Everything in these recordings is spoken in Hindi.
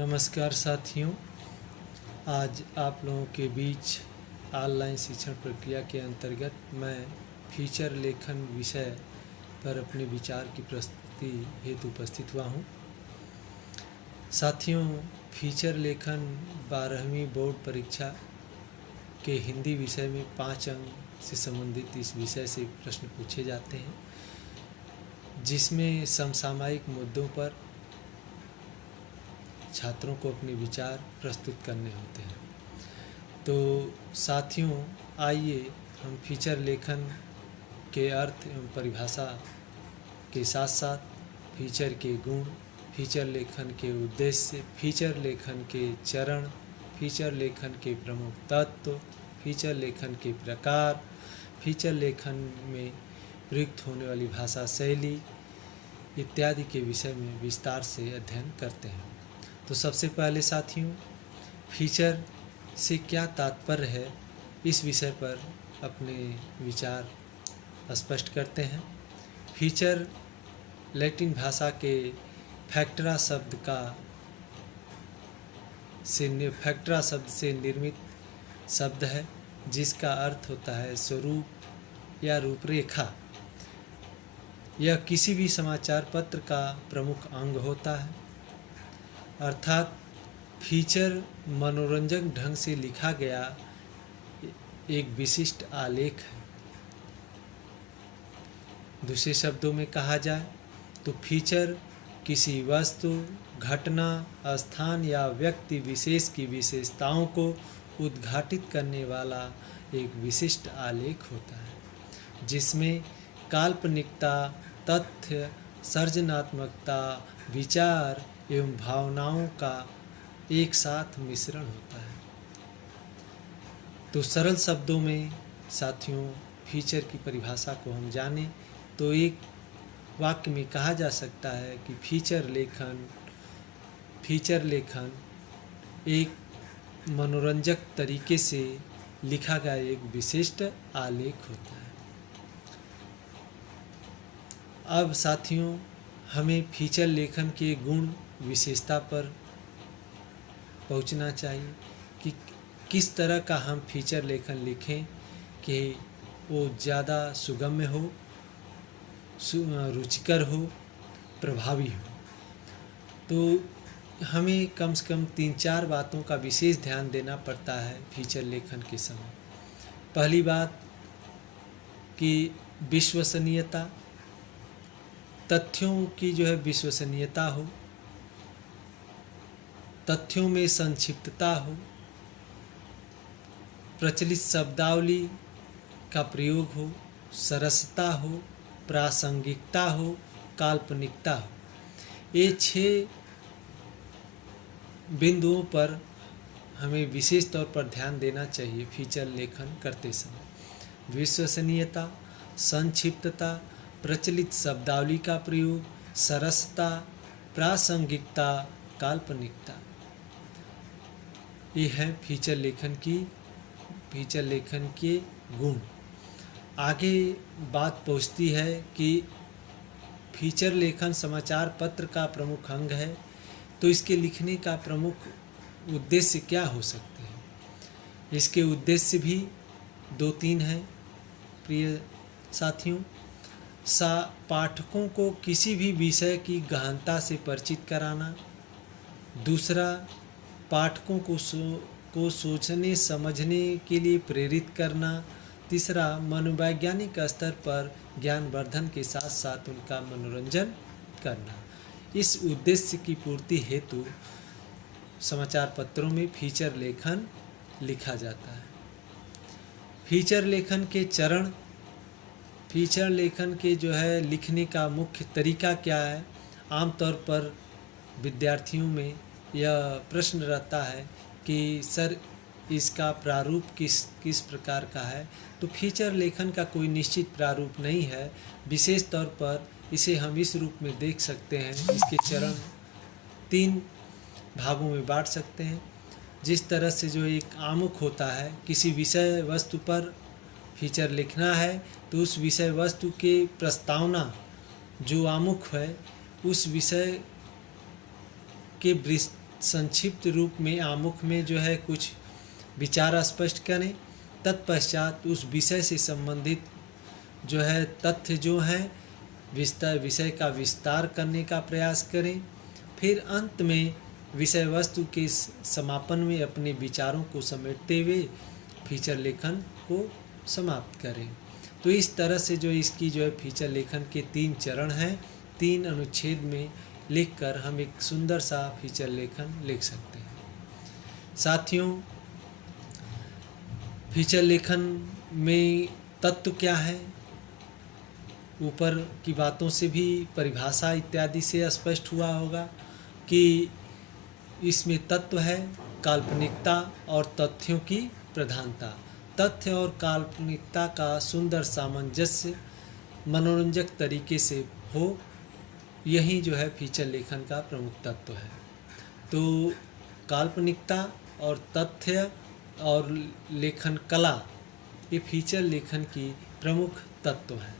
नमस्कार साथियों, आज आप लोगों के बीच ऑनलाइन शिक्षण प्रक्रिया के अंतर्गत मैं फीचर लेखन विषय पर अपने विचार की प्रस्तुति हेतु उपस्थित हुआ हूँ। साथियों, फीचर लेखन 12वीं बोर्ड परीक्षा के हिंदी विषय में 5 अंक से संबंधित इस विषय से प्रश्न पूछे जाते हैं, जिसमें समसामयिक मुद्दों पर छात्रों को अपने विचार प्रस्तुत करने होते हैं। तो साथियों, आइए हम फीचर लेखन के अर्थ एवं परिभाषा के साथ साथ फीचर के गुण, फीचर लेखन के उद्देश्य, फीचर लेखन के चरण, फीचर लेखन के प्रमुख तत्व, फीचर लेखन के प्रकार, फीचर लेखन में प्रयुक्त होने वाली भाषा शैली इत्यादि के विषय में विस्तार से अध्ययन करते हैं। तो सबसे पहले साथियों, फीचर से क्या तात्पर्य है, इस विषय पर अपने विचार स्पष्ट करते हैं। फीचर लैटिन भाषा के फैक्टरा शब्द से निर्मित शब्द है, जिसका अर्थ होता है स्वरूप या रूपरेखा। यह किसी भी समाचार पत्र का प्रमुख अंग होता है, अर्थात फीचर मनोरंजक ढंग से लिखा गया एक विशिष्ट आलेख है। दूसरे शब्दों में कहा जाए तो फीचर किसी वस्तु, घटना, स्थान या व्यक्ति विशेष की विशेषताओं को उद्घाटित करने वाला एक विशिष्ट आलेख होता है, जिसमें काल्पनिकता, तथ्य, सृजनात्मकता, विचार एवं भावनाओं का एक साथ मिश्रण होता है। तो सरल शब्दों में साथियों, फीचर की परिभाषा को हम जानें तो एक वाक्य में कहा जा सकता है कि फीचर लेखन एक मनोरंजक तरीके से लिखा गया एक विशिष्ट आलेख होता है। अब साथियों, हमें फीचर लेखन के गुण विशेषता पर पहुंचना चाहिए कि किस तरह का हम फीचर लेखन लिखें कि वो ज़्यादा सुगम्य हो, रुचिकर हो, प्रभावी हो। तो हमें कम से कम 3-4 बातों का विशेष ध्यान देना पड़ता है फीचर लेखन के समय। पहली बात कि विश्वसनीयता, तथ्यों की जो है विश्वसनीयता हो, तथ्यों में संक्षिप्तता हो, प्रचलित शब्दावली का प्रयोग हो, सरसता हो, प्रासंगिकता हो, काल्पनिकता हो। ये 6 बिंदुओं पर हमें विशेष तौर पर ध्यान देना चाहिए फीचर लेखन करते समय। विश्वसनीयता, संक्षिप्तता, प्रचलित शब्दावली का प्रयोग, सरसता, प्रासंगिकता, काल्पनिकता, ये है फीचर लेखन के गुण। आगे बात पहुँचती है कि फीचर लेखन समाचार पत्र का प्रमुख अंग है, तो इसके लिखने का प्रमुख उद्देश्य क्या हो सकते हैं। इसके उद्देश्य भी 2-3 हैं प्रिय साथियों। पाठकों को किसी भी विषय की गहनता से परिचित कराना। दूसरा, पाठकों को सोचने समझने के लिए प्रेरित करना। तीसरा, मनोवैज्ञानिक स्तर पर ज्ञानवर्धन के साथ साथ उनका मनोरंजन करना। इस उद्देश्य की पूर्ति हेतु समाचार पत्रों में फीचर लेखन लिखा जाता है। फीचर लेखन के चरण, फीचर लेखन के जो है लिखने का मुख्य तरीका क्या है। आमतौर पर विद्यार्थियों में यह प्रश्न रहता है कि सर, इसका प्रारूप किस प्रकार का है। तो फीचर लेखन का कोई निश्चित प्रारूप नहीं है। विशेष तौर पर इसे हम इस रूप में देख सकते हैं। इसके चरण 3 भागों में बांट सकते हैं। जिस तरह से जो एक आमुख होता है, किसी विषय वस्तु पर फीचर लिखना है तो उस विषय वस्तु के प्रस्तावना जो आमुख है, उस विषय के संक्षिप्त रूप में आमुख में जो है कुछ विचार स्पष्ट करें। तत्पश्चात उस विषय से संबंधित जो है तथ्य जो है विषय का विस्तार करने का प्रयास करें। फिर अंत में विषय वस्तु के समापन में अपने विचारों को समेटते हुए फीचर लेखन को समाप्त करें। तो इस तरह से जो इसकी जो है फीचर लेखन के 3 चरण हैं, 3 अनुच्छेद में लिखकर हम एक सुंदर सा फीचर लेखन लिख सकते हैं। साथियों, फीचर लेखन में तत्व क्या है, ऊपर की बातों से भी परिभाषा इत्यादि से स्पष्ट हुआ होगा कि इसमें तत्व है काल्पनिकता और तथ्यों की प्रधानता। तथ्य और काल्पनिकता का सुंदर सामंजस्य मनोरंजक तरीके से हो, यही जो है फीचर लेखन का प्रमुख तत्व है। तो काल्पनिकता और तथ्य और लेखन कला, ये फीचर लेखन की प्रमुख तत्व हैं।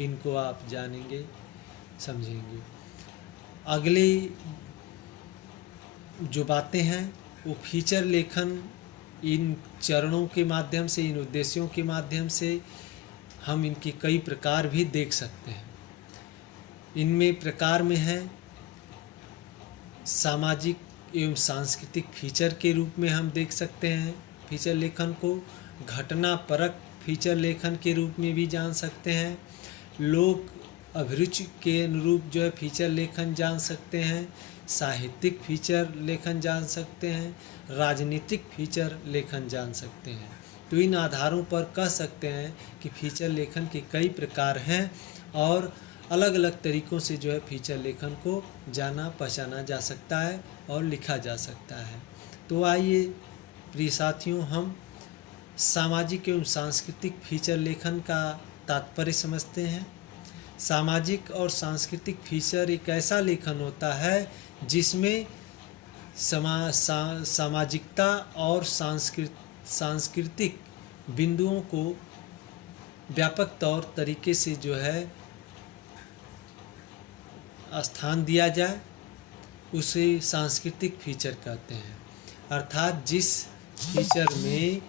इनको आप जानेंगे, समझेंगे। अगली जो बातें हैं वो फीचर लेखन इन चरणों के माध्यम से, इन उद्देश्यों के माध्यम से हम इनके कई प्रकार भी देख सकते हैं। इनमें प्रकार में है सामाजिक एवं सांस्कृतिक फीचर के रूप में हम देख सकते हैं फीचर लेखन को। घटना परक फीचर लेखन के रूप में भी जान सकते हैं। लोक अभिरुचि के अनुरूप जो है फीचर लेखन जान सकते हैं। साहित्यिक फीचर लेखन जान सकते हैं। राजनीतिक फीचर लेखन जान सकते हैं। तो इन आधारों पर कह सकते हैं कि फीचर लेखन के कई प्रकार हैं और अलग अलग तरीक़ों से जो है फीचर लेखन को जाना पहचाना जा सकता है और लिखा जा सकता है। तो आइए प्रिय साथियों, हम सामाजिक एवं सांस्कृतिक फीचर लेखन का तात्पर्य समझते हैं। सामाजिक और सांस्कृतिक फीचर एक ऐसा लेखन होता है जिसमें सामाजिकता और सांस्कृतिक बिंदुओं को व्यापक तौर तरीके से जो है स्थान दिया जाए, उसे सांस्कृतिक फीचर कहते हैं। अर्थात जिस फीचर में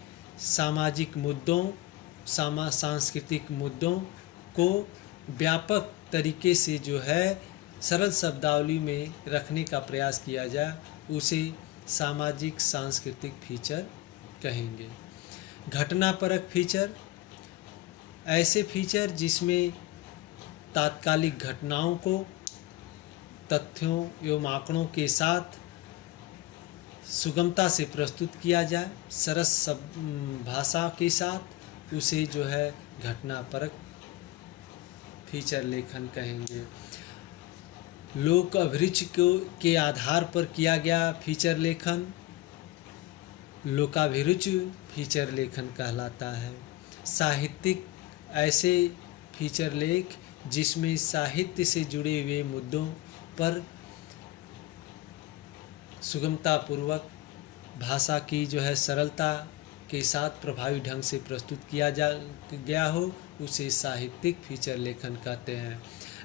सामाजिक मुद्दों, सांस्कृतिक मुद्दों को व्यापक तरीके से जो है सरल शब्दावली में रखने का प्रयास किया जाए, उसे सामाजिक सांस्कृतिक फीचर कहेंगे। घटनापरक फीचर, ऐसे फीचर जिसमें तात्कालिक घटनाओं को तथ्यों एवं आंकड़ों के साथ सुगमता से प्रस्तुत किया जाए, सरस भाषा के साथ, उसे जो है घटनापरक फीचर लेखन कहेंगे। लोक अभिरुचि के आधार पर किया गया फीचर लेखन लोकाभिरुचि फीचर लेखन कहलाता है। साहित्यिक, ऐसे फीचर लेख जिसमें साहित्य से जुड़े हुए मुद्दों पर सुगमतापूर्वक भाषा की जो है सरलता के साथ प्रभावी ढंग से प्रस्तुत किया गया हो, उसे साहित्यिक फीचर लेखन कहते हैं।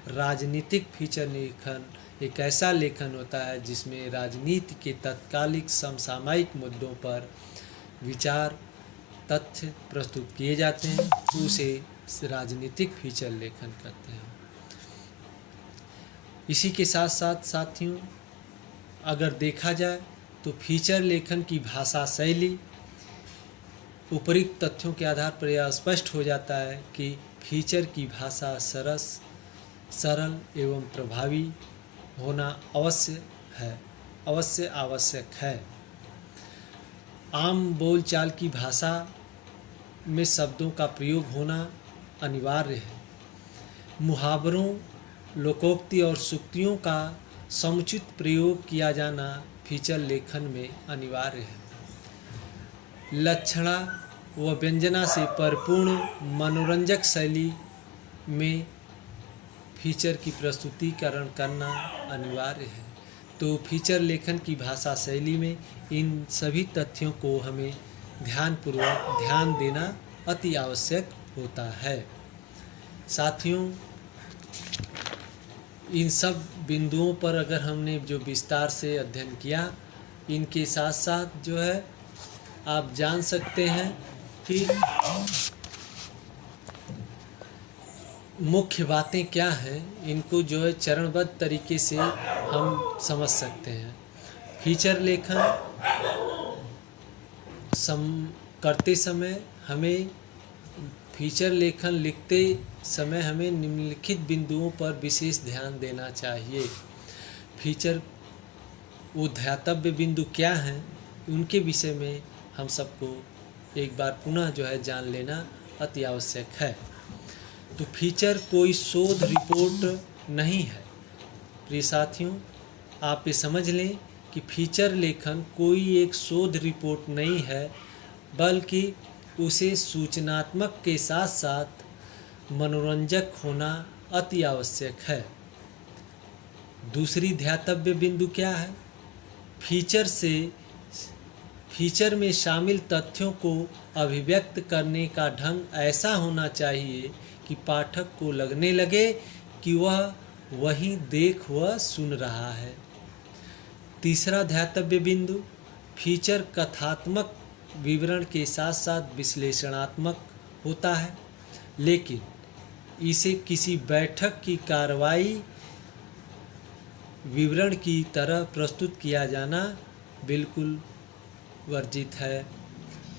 राजनीतिक फीचर लेखन एक ऐसा लेखन होता है जिसमें राजनीति के तत्कालिक समसामयिक मुद्दों पर विचार तथ्य प्रस्तुत किए जाते हैं, उसे राजनीतिक फीचर लेखन कहते हैं। इसी के साथ साथ साथियों, अगर देखा जाए तो फीचर लेखन की भाषा शैली उपयुक्त तथ्यों के आधार पर यह स्पष्ट हो जाता है कि फीचर की भाषा सरल एवं प्रभावी होना आवश्यक है। आम बोलचाल की भाषा में शब्दों का प्रयोग होना अनिवार्य है। मुहावरों, लोकोक्ति और सूक्तियों का समुचित प्रयोग किया जाना फीचर लेखन में अनिवार्य है। लक्षणा व व्यंजना से परिपूर्ण मनोरंजक शैली में फीचर की प्रस्तुतिकरण करना अनिवार्य है। तो फीचर लेखन की भाषा शैली में इन सभी तथ्यों को हमें ध्यानपूर्वक ध्यान देना अति आवश्यक होता है। साथियों, इन सब बिंदुओं पर अगर हमने जो विस्तार से अध्ययन किया, इनके साथ साथ जो है आप जान सकते हैं कि मुख्य बातें क्या हैं, इनको जो है चरणबद्ध तरीके से हम समझ सकते हैं। फीचर लेखन करते समय हमें फीचर लेखन लिखते समय हमें निम्नलिखित बिंदुओं पर विशेष ध्यान देना चाहिए। फीचर वो ध्यातव्य बिंदु क्या हैं, उनके विषय में हम सबको एक बार पुनः जो है जान लेना अति आवश्यक है। तो फीचर कोई शोध रिपोर्ट नहीं है। प्रिय साथियों, आप ये समझ लें कि फीचर लेखन कोई एक शोध रिपोर्ट नहीं है, बल्कि उसे सूचनात्मक के साथ साथ मनोरंजक होना अति आवश्यक है। दूसरी ध्यातव्य बिंदु क्या है? फीचर में शामिल तथ्यों को अभिव्यक्त करने का ढंग ऐसा होना चाहिए कि पाठक को लगने लगे कि वह वही देख व सुन रहा है। तीसरा ध्यातव्य बिंदु, फीचर कथात्मक विवरण के साथ साथ विश्लेषणात्मक होता है, लेकिन इसे किसी बैठक की कार्रवाई विवरण की तरह प्रस्तुत किया जाना बिल्कुल वर्जित है।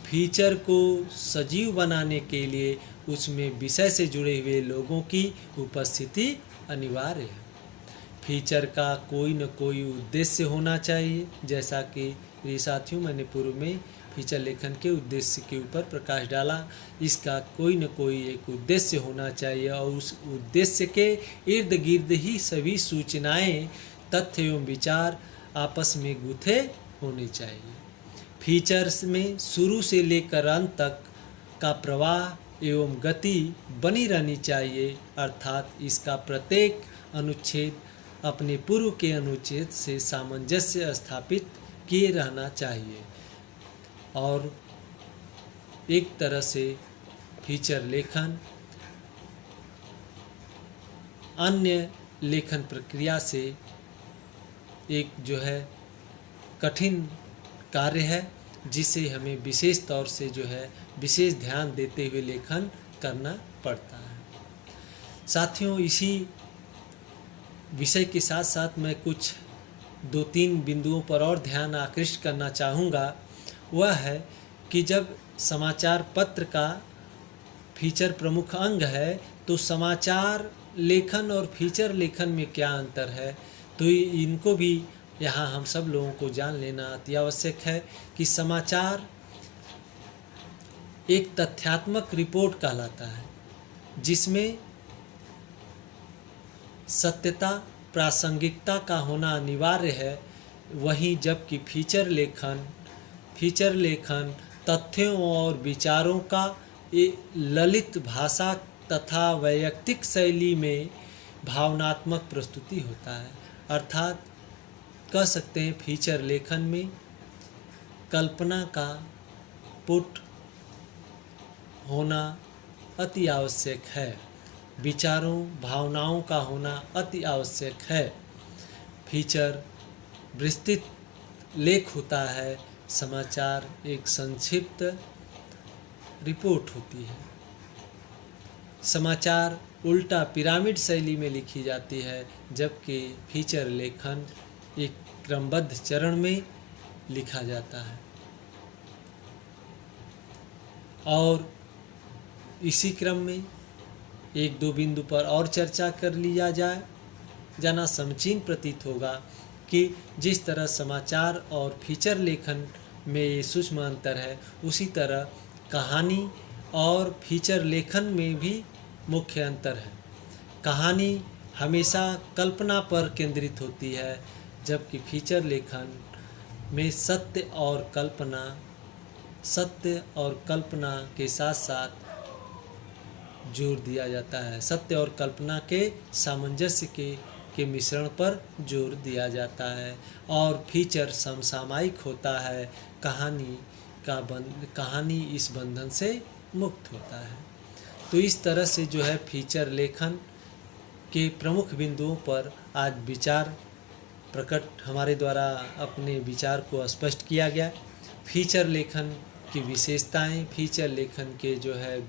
फीचर को सजीव बनाने के लिए उसमें विषय से जुड़े हुए लोगों की उपस्थिति अनिवार्य है। फीचर का कोई न कोई उद्देश्य होना चाहिए। जैसा कि साथियों मैंने पूर्व में फीचर लेखन के उद्देश्य के ऊपर प्रकाश डाला। इसका कोई न कोई एक उद्देश्य होना चाहिए और उस उद्देश्य के इर्द गिर्द ही सभी सूचनाएं, तथ्य एवं विचार आपस में गुथे होने चाहिए। फीचर्स में शुरू से लेकर अंत तक का प्रवाह एवं गति बनी रहनी चाहिए, अर्थात इसका प्रत्येक अनुच्छेद अपने पूर्व के अनुच्छेद से सामंजस्य स्थापित किए रहना चाहिए। और एक तरह से फीचर लेखन अन्य लेखन प्रक्रिया से एक जो है कठिन कार्य है, जिसे हमें विशेष तौर से जो है विशेष ध्यान देते हुए लेखन करना पड़ता है। साथियों, इसी विषय के साथ साथ मैं कुछ 2-3 बिंदुओं पर और ध्यान आकृष्ट करना चाहूँगा। वह है कि जब समाचार पत्र का फीचर प्रमुख अंग है, तो समाचार लेखन और फीचर लेखन में क्या अंतर है, तो इनको भी यहाँ हम सब लोगों को जान लेना अति आवश्यक है कि समाचार एक तथ्यात्मक रिपोर्ट कहलाता है, जिसमें सत्यता, प्रासंगिकता का होना अनिवार्य है। वहीं जबकि फीचर लेखन तथ्यों और विचारों का एक ललित भाषा तथा वैयक्तिक शैली में भावनात्मक प्रस्तुति होता है। अर्थात कह सकते हैं फीचर लेखन में कल्पना का पुट होना अति आवश्यक है, विचारों भावनाओं का होना अति आवश्यक है। फीचर विस्तृत लेख होता है, समाचार एक संक्षिप्त रिपोर्ट होती है। समाचार उल्टा पिरामिड शैली में लिखी जाती है, जबकि फीचर लेखन एक क्रमबद्ध चरण में लिखा जाता है। और इसी क्रम में 1-2 बिंदु पर और चर्चा कर लिया जाना समीचीन प्रतीत होगा कि जिस तरह समाचार और फीचर लेखन में ये सूक्ष्म अंतर है, उसी तरह कहानी और फीचर लेखन में भी मुख्य अंतर है। कहानी हमेशा कल्पना पर केंद्रित होती है, जबकि फीचर लेखन में सत्य और कल्पना के साथ साथ जोर दिया जाता है। सत्य और कल्पना के सामंजस्य के मिश्रण पर जोर दिया जाता है। और फीचर समसामयिक होता है, कहानी इस बंधन से मुक्त होता है। तो इस तरह से जो है फीचर लेखन के प्रमुख बिंदुओं पर आज विचार प्रकट हमारे द्वारा अपने विचार को स्पष्ट किया गया। फीचर लेखन की विशेषताएं, फीचर लेखन के जो है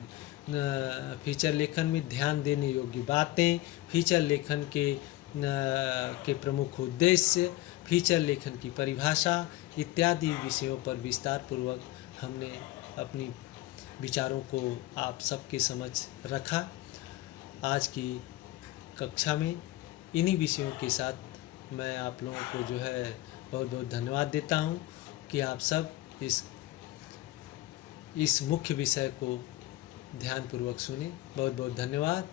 फीचर लेखन में ध्यान देने योग्य बातें, फीचर लेखन के प्रमुख उद्देश्य, फीचर लेखन की परिभाषा इत्यादि विषयों पर विस्तार पूर्वक हमने अपनी विचारों को आप सबके समझ रखा। आज की कक्षा में इन्हीं विषयों के साथ मैं आप लोगों को जो है बहुत बहुत धन्यवाद देता हूँ कि आप सब इस मुख्य विषय को ध्यानपूर्वक सुने। बहुत बहुत धन्यवाद।